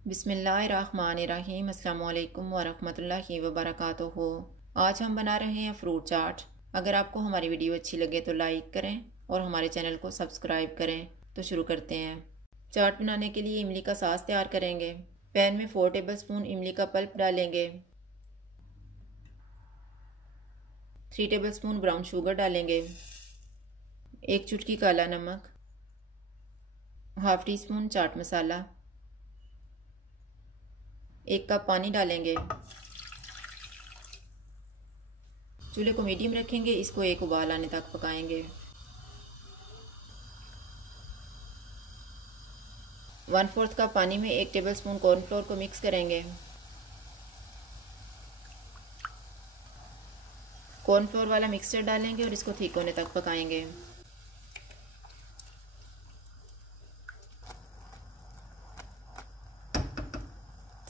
बिस्मिल्लाहिर्रहमानिर्रहीम। अस्सलाम वालेकुम वरहमतुल्लाहि वबरकातुहू। आज हम बना रहे हैं फ्रूट चाट। अगर आपको हमारी वीडियो अच्छी लगे तो लाइक करें और हमारे चैनल को सब्सक्राइब करें। तो शुरू करते हैं। चाट बनाने के लिए इमली का सास तैयार करेंगे। पैन में 4 टेबलस्पून इमली का पल्प डालेंगे। 3 टेबलस्पून ब्राउन शुगर डालेंगे। 1 चुटकी काला नमक, half tea spoon chaat masala, 1 cup पानी डालेंगे। चूल्हे को मीडियम रखेंगे। इसको एक उबाल आने तक पकाएंगे। 1/4 कप पानी में 1 टेबलस्पून कॉर्नफ्लोर को मिक्स करेंगे। कॉर्नफ्लोर वाला मिक्सचर डालेंगे और इसको ठीक होने तक पकाएंगे।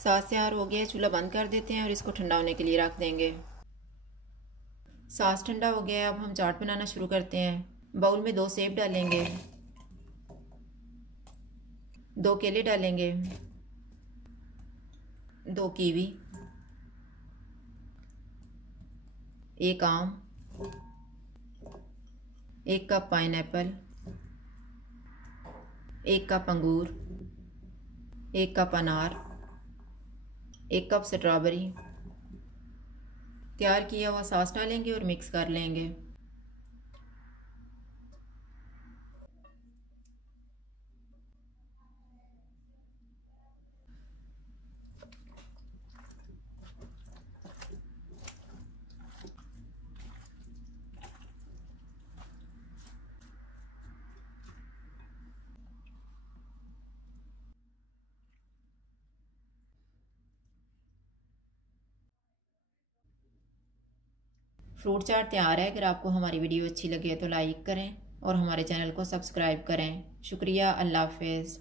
सास तैयार हो गया है। चूल्हा बंद कर देते हैं और इसको ठंडा होने के लिए रख देंगे। सास ठंडा हो गया है। अब हम चाट बनाना शुरू करते हैं। बाउल में 2 सेब डालेंगे, 2 केले डालेंगे, 2 कीवी, 1 आम, 1 कप पाइनएप्पल, 1 कप अंगूर, 1 कप अनार, 1 कप स्ट्रॉबेरी। तैयार किया हुआ सॉस डालेंगे और मिक्स कर लेंगे। फ्रूट चाट तैयार है। अगर आपको हमारी वीडियो अच्छी लगे तो लाइक करें और हमारे चैनल को सब्सक्राइब करें। शुक्रिया। अल्लाह हाफिज़।